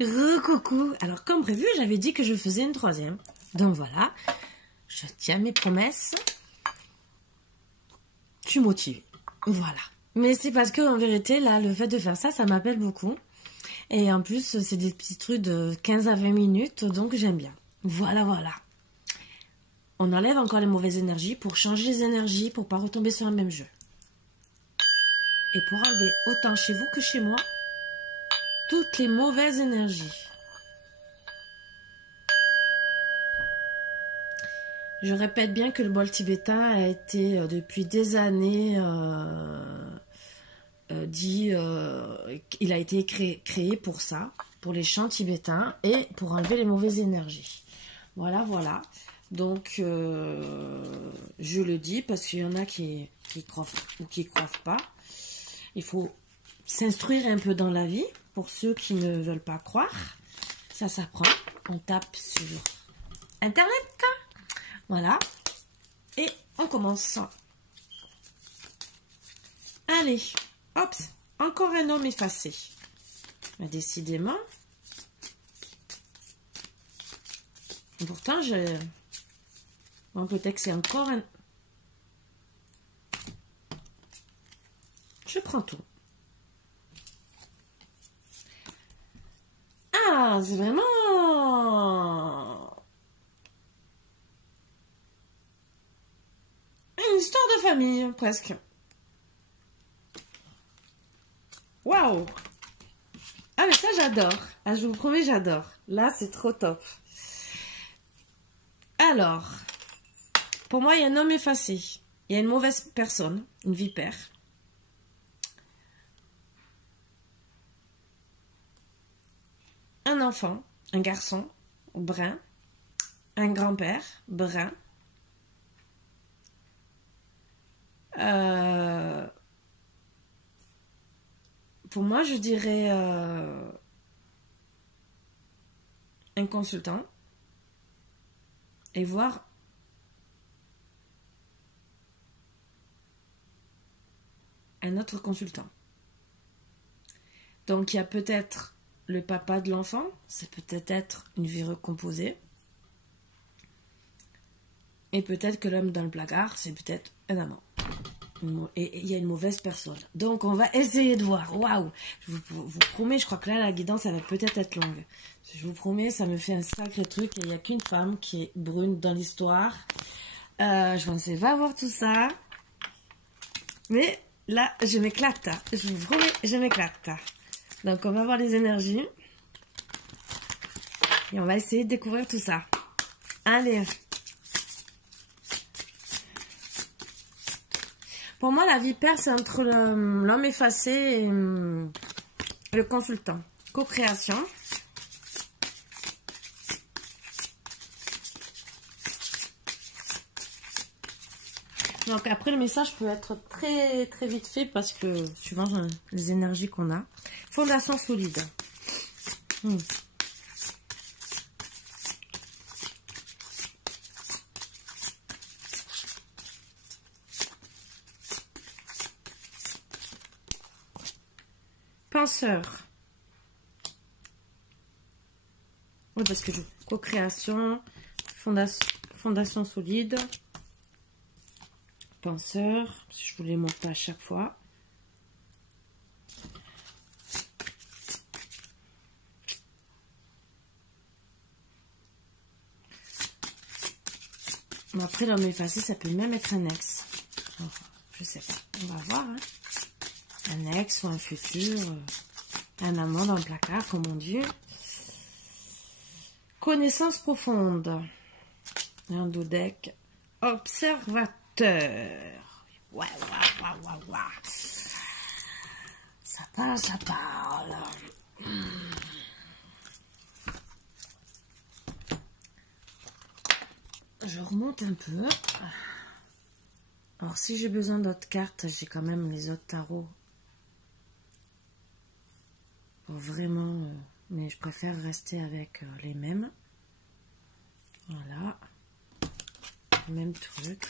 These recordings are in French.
Recoucou. Alors comme prévu, j'avais dit que je faisais une troisième. Donc voilà, je tiens mes promesses. Je suis motivée. Voilà. Mais c'est parce que en vérité, là, le fait de faire ça, ça m'appelle beaucoup. Et en plus, c'est des petits trucs de 15 à 20 minutes, donc j'aime bien. Voilà, voilà. On enlève encore les mauvaises énergies pour changer les énergies, pour pas retomber sur un même jeu. Et pour enlever autant chez vous que chez moi, toutes les mauvaises énergies. Je répète bien que le bol tibétain a été depuis des années il a été créé pour ça, pour les chants tibétains et pour enlever les mauvaises énergies. Voilà, voilà. Donc, je le dis parce qu'il y en a qui croient ou qui croient pas. Il faut s'instruire un peu dans la vie pour ceux qui ne veulent pas croire. Ça s'apprend. On tape sur Internet. Voilà. Et on commence. Allez. Hop. Encore un homme effacé. Mais décidément. Pourtant, bon, peut-être que c'est encore un... Je prends tout. Ah, c'est vraiment... une histoire de famille, presque. Waouh! Ah, mais ça, j'adore. Ah, je vous promets, j'adore. Là, c'est trop top. Alors, pour moi, il y a un homme effacé. Il y a une mauvaise personne, une vipère. Un enfant, un garçon, brun. Un grand-père, brun. Pour moi, je dirais un consultant et voir un autre consultant. Donc, il y a peut-être le papa de l'enfant, c'est peut-être une vie recomposée. Et peut-être que l'homme dans le placard, c'est peut-être un amant. Et il y a une mauvaise personne. Donc, on va essayer de voir. Waouh! Je vous promets, je crois que là, la guidance, elle va peut-être être longue. Je vous promets, ça me fait un sacré truc. Et il n'y a qu'une femme qui est brune dans l'histoire. Je pensais pas voir tout ça. Mais là, je m'éclate. Je vous promets, je m'éclate. Donc, on va voir les énergies. Et on va essayer de découvrir tout ça. Allez! Pour moi, la vipère, c'est entre l'homme effacé et le consultant. Co-création. Donc après, le message peut être très très vite fait parce que suivant les énergies qu'on a. Fondation solide. Penseur. Oui, parce que co-création, fondation solide, penseur, si je vous les montre pas à chaque fois. Mais après, l'homme effacé, ça peut même être un ex. Enfin, je sais pas, on va voir. Hein. Un ex ou un futur, un amant dans le placard, comme on dit. Connaissance profonde. Un dodeck. Observateur. Ouais. Ça parle. Je remonte un peu. Alors, si j'ai besoin d'autres cartes, j'ai quand même les autres tarots. Vraiment, mais je préfère rester avec les mêmes. Voilà. Même truc.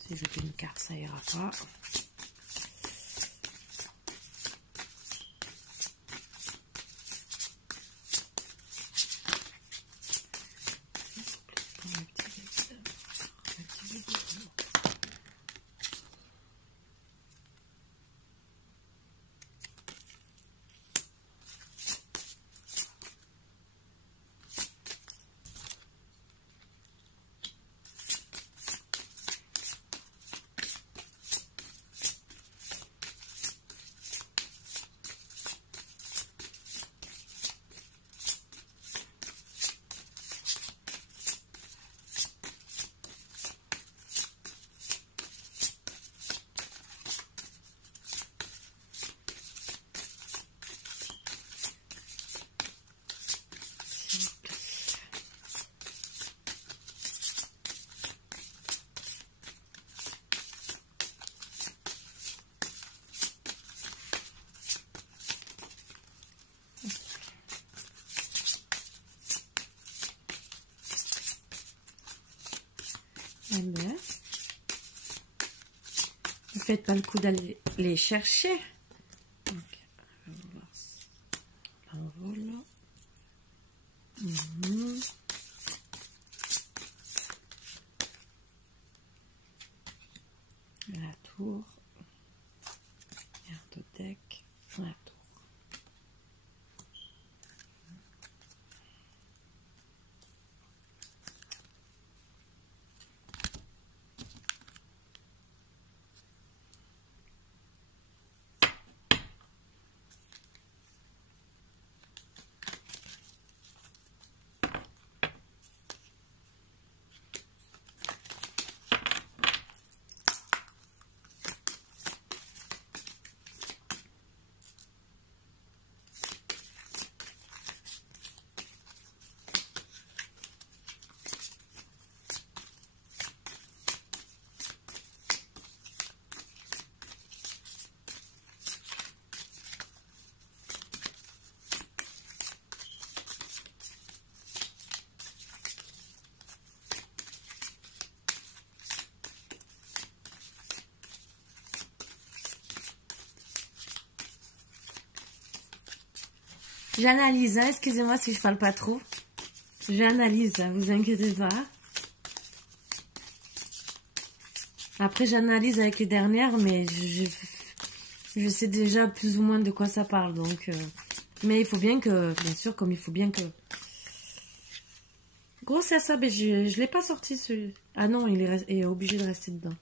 Si je fais une carte, ça ira pas. Eh ben, ne faites pas le coup d'aller les chercher. Donc, on va voir si l'envol. La tour. Erdodec. La tour. J'analyse, hein, excusez-moi si je parle pas trop. J'analyse, hein, vous inquiétez pas. Après, j'analyse avec les dernières, mais je sais déjà plus ou moins de quoi ça parle. Donc, mais il faut bien que, bien sûr, comme il faut bien que... Gros, c'est ça, mais je l'ai pas sorti celui. Ah non, il est obligé de rester dedans.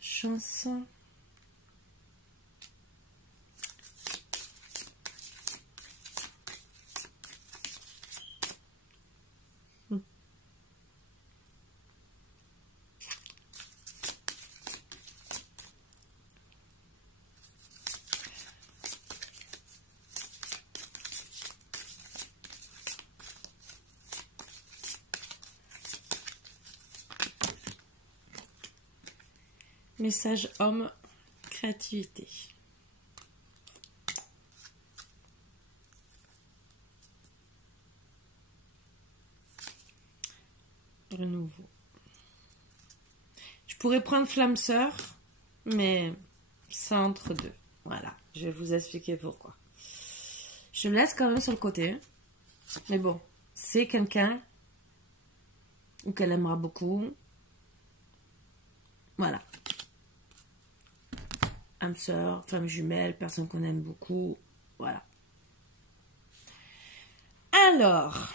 Chanson... Message homme, créativité. Renouveau. Je pourrais prendre flamme sœur, mais c'est entre deux. Voilà, je vais vous expliquer pourquoi. Je le laisse quand même sur le côté. Mais bon, c'est quelqu'un ou qu'elle aimera beaucoup. Voilà. Âme sœur, femme jumelle, personne qu'on aime beaucoup. Voilà. Alors,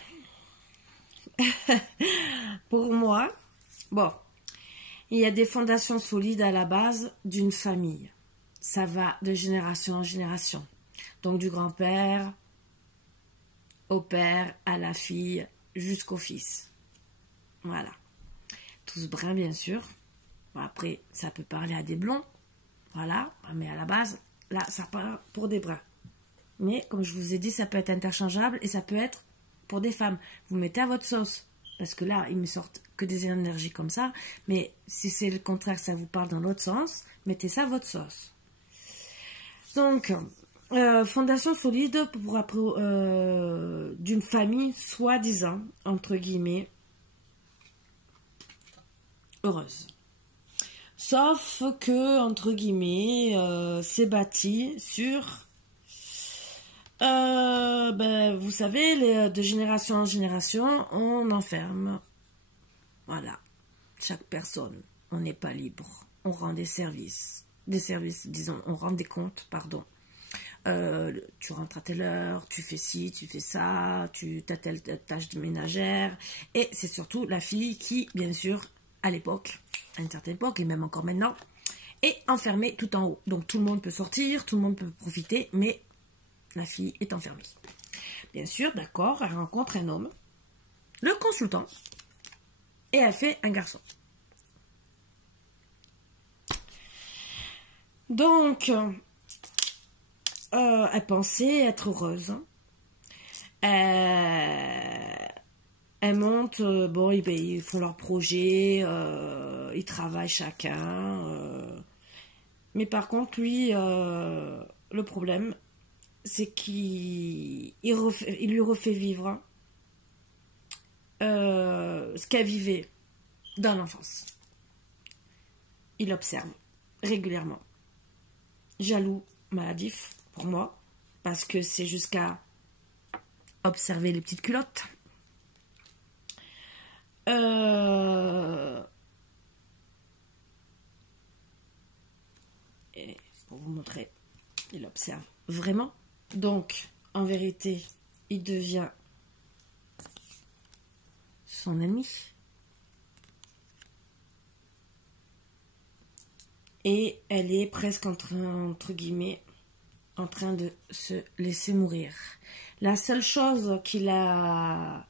pour moi, bon, il y a des fondations solides à la base d'une famille. Ça va de génération en génération. Donc du grand-père au père, à la fille, jusqu'au fils. Voilà. Tous bruns, bien sûr. Bon, après, ça peut parler à des blonds. Voilà, mais à la base, là, ça part pour des bruns. Mais, comme je vous ai dit, ça peut être interchangeable et ça peut être pour des femmes. Vous mettez à votre sauce. Parce que là, ils me sortent que des énergies comme ça. Mais si c'est le contraire, ça vous parle dans l'autre sens, mettez ça à votre sauce. Donc, fondation solide d'une famille soi-disant, entre guillemets, heureuse. Sauf que, entre guillemets, c'est bâti sur, vous savez, de génération en génération, on enferme. Voilà. Chaque personne, on n'est pas libre. On rend des services, disons, on rend des comptes, pardon. Tu rentres à telle heure, tu fais ci, tu fais ça, tu as telle tâche de ménagère. Et c'est surtout la fille qui, bien sûr, à l'époque, à une certaine époque, et même encore maintenant, est enfermée tout en haut. Donc tout le monde peut sortir, tout le monde peut profiter, mais la fille est enfermée. Bien sûr, d'accord, elle rencontre un homme, le consultant, et elle fait un garçon. Donc, elle pensait être heureuse. Elle monte, bon, ils font leur projet, ils travaillent chacun. Mais par contre, lui, le problème, c'est qu'il lui refait vivre ce qu'elle vivait dans l'enfance. il observe régulièrement. Jaloux, maladif pour moi, parce que c'est jusqu'à observer les petites culottes. Et pour vous montrer, il observe vraiment. Donc, en vérité, il devient son ennemi. Et elle est presque entre guillemets, en train de se laisser mourir. La seule chose qui la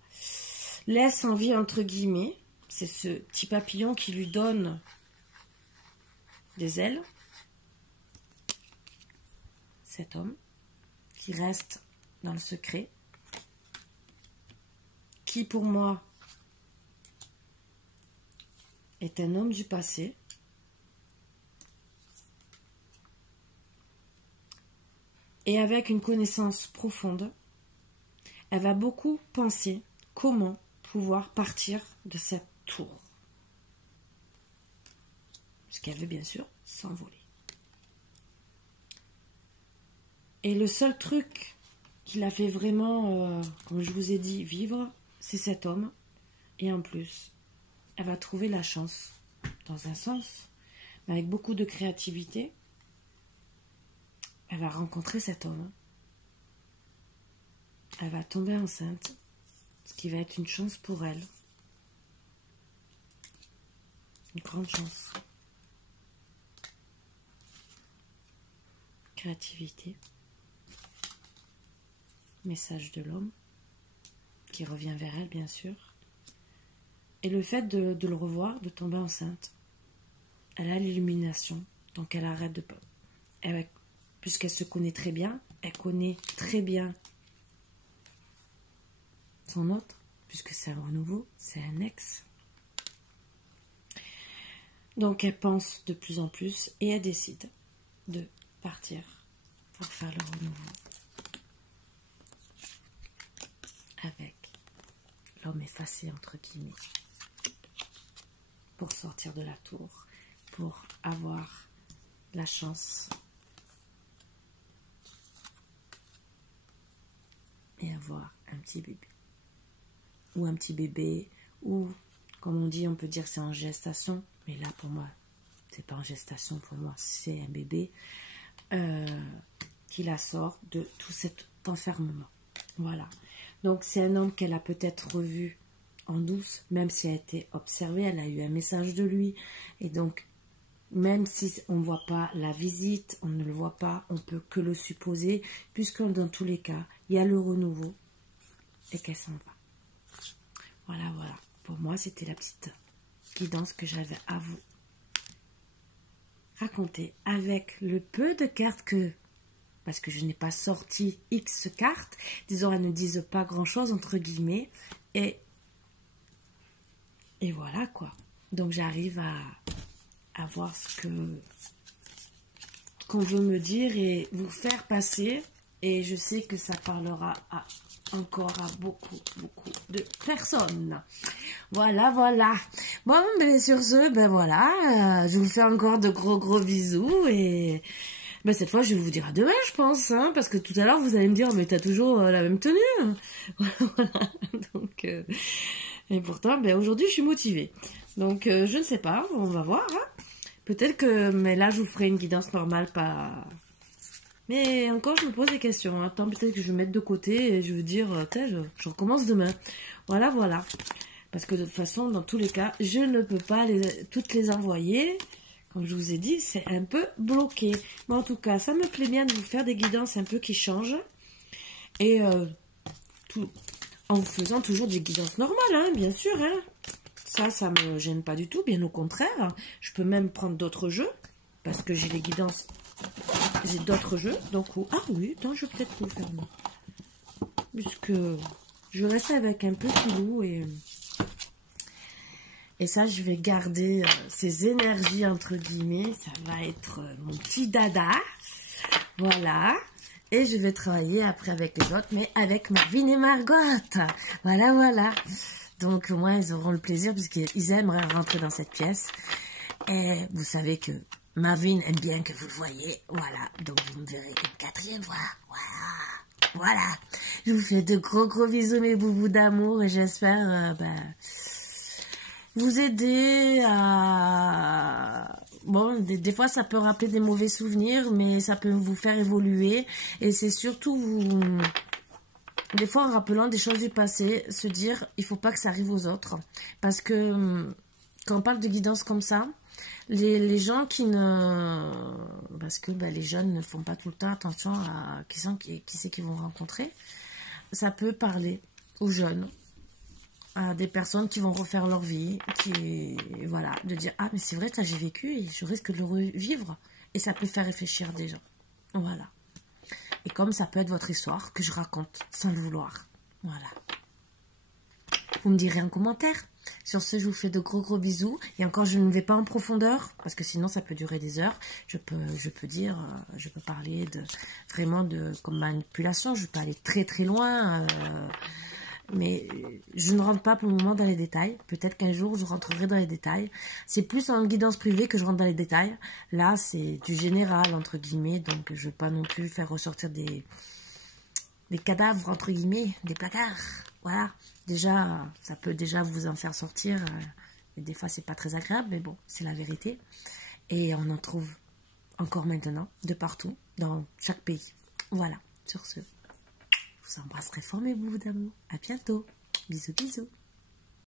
laisse en vie, entre guillemets, c'est ce petit papillon qui lui donne des ailes. Cet homme qui reste dans le secret, qui pour moi est un homme du passé. Et avec une connaissance profonde, elle va beaucoup penser comment pouvoir partir de cette tour. Puisqu'elle veut bien sûr s'envoler. Et le seul truc qui l'a fait vraiment, comme je vous ai dit, vivre, c'est cet homme. Et en plus, elle va trouver la chance, dans un sens, mais avec beaucoup de créativité. Elle va rencontrer cet homme. Elle va tomber enceinte, ce qui va être une chance pour elle. Une grande chance. Créativité. Message de l'homme, qui revient vers elle, bien sûr. Et le fait de le revoir, de tomber enceinte, elle a l'illumination, donc elle arrête de... Puisqu'elle se connaît très bien, elle connaît très bien son autre, puisque c'est un renouveau, c'est un ex. Donc elle pense de plus en plus et elle décide de partir pour faire le renouveau avec l'homme effacé, entre guillemets, pour sortir de la tour, pour avoir la chance et avoir un petit bébé. Ou un petit bébé, ou, comme on dit, on peut dire c'est en gestation, mais là pour moi, c'est pas en gestation, pour moi c'est un bébé qui la sort de tout cet enfermement. Voilà. Donc c'est un homme qu'elle a peut-être revu en douce, même si elle a été observée, elle a eu un message de lui, et donc même si on ne voit pas la visite, on ne le voit pas, on peut que le supposer, puisque dans tous les cas, il y a le renouveau et qu'elle s'en va. Voilà, voilà. Pour moi, c'était la petite guidance que j'avais à vous raconter avec le peu de cartes que... Parce que je n'ai pas sorti X cartes, disons, elles ne disent pas grand-chose, entre guillemets, et voilà, quoi. Donc, j'arrive à voir ce qu'on veut me dire et vous faire passer. Et je sais que ça parlera encore à beaucoup de personnes. Voilà, voilà. Bon, mais sur ce, ben voilà, je vous fais encore de gros bisous. Et ben cette fois, je vais vous dire à demain, je pense. Hein, parce que tout à l'heure, vous allez me dire, mais t'as toujours la même tenue. Voilà. Donc, et pourtant, ben aujourd'hui, je suis motivée. Donc, je ne sais pas, on va voir. Hein. Peut-être que, mais là, je vous ferai une guidance normale, pas... Mais encore, je me pose des questions. Attends, peut-être que je vais mettre de côté et je veux dire, je recommence demain. Voilà, voilà. Parce que de toute façon, dans tous les cas, je ne peux pas toutes les envoyer. Comme je vous ai dit, c'est un peu bloqué. Mais en tout cas, ça me plaît bien de vous faire des guidances un peu qui changent. Et en vous faisant toujours des guidances normales, hein, bien sûr. Hein. Ça me gêne pas du tout, bien au contraire. Je peux même prendre d'autres jeux, parce que j'ai les guidances, j'ai d'autres jeux. Donc, ah oui, attends, je vais peut-être vous faire moi. Puisque je reste avec un peu filou et ça, je vais garder ces énergies, entre guillemets. Ça va être mon petit dada. Voilà. Et je vais travailler après avec les autres, mais avec Marvin et Margot. Voilà, voilà. Donc, au moins, ils auront le plaisir, puisqu'ils aimeraient rentrer dans cette pièce. Et vous savez que Marvin aime bien que vous le voyez. Voilà, donc vous me verrez une 4e fois. Voilà, voilà. Je vous fais de gros bisous, mes boubous d'amour, et j'espère vous aider à... Bon, des fois, ça peut rappeler des mauvais souvenirs, mais ça peut vous faire évoluer. Et c'est surtout vous... Des fois, en rappelant des choses du passé, se dire, il faut pas que ça arrive aux autres. Parce que quand on parle de guidance comme ça, les gens qui ne... Parce que les jeunes ne font pas tout le temps attention à qui c'est qu'ils vont rencontrer. Ça peut parler aux jeunes, à des personnes qui vont refaire leur vie, voilà, de dire, ah mais c'est vrai, ça j'ai vécu et je risque de le revivre. Et ça peut faire réfléchir des gens. Voilà. Et comme ça peut être votre histoire que je raconte sans le vouloir. Voilà. Vous me direz en commentaire. Sur ce, je vous fais de gros bisous. Et encore, je ne vais pas en profondeur, parce que sinon, ça peut durer des heures. Je peux parler vraiment comme manipulation. Je peux aller très loin. Mais je ne rentre pas pour le moment dans les détails. Peut-être qu'un jour, je rentrerai dans les détails. C'est plus en guidance privée que je rentre dans les détails. Là, c'est du général, entre guillemets. Donc, je ne vais pas non plus faire ressortir des cadavres, entre guillemets, des placards. Voilà. Déjà, ça peut déjà vous en faire sortir. Et des fois, c'est pas très agréable, mais bon, c'est la vérité. Et on en trouve encore maintenant, de partout, dans chaque pays. Voilà. Sur ce, je vous embrasse très fort, mes bouts d'amour. À bientôt. Bisous.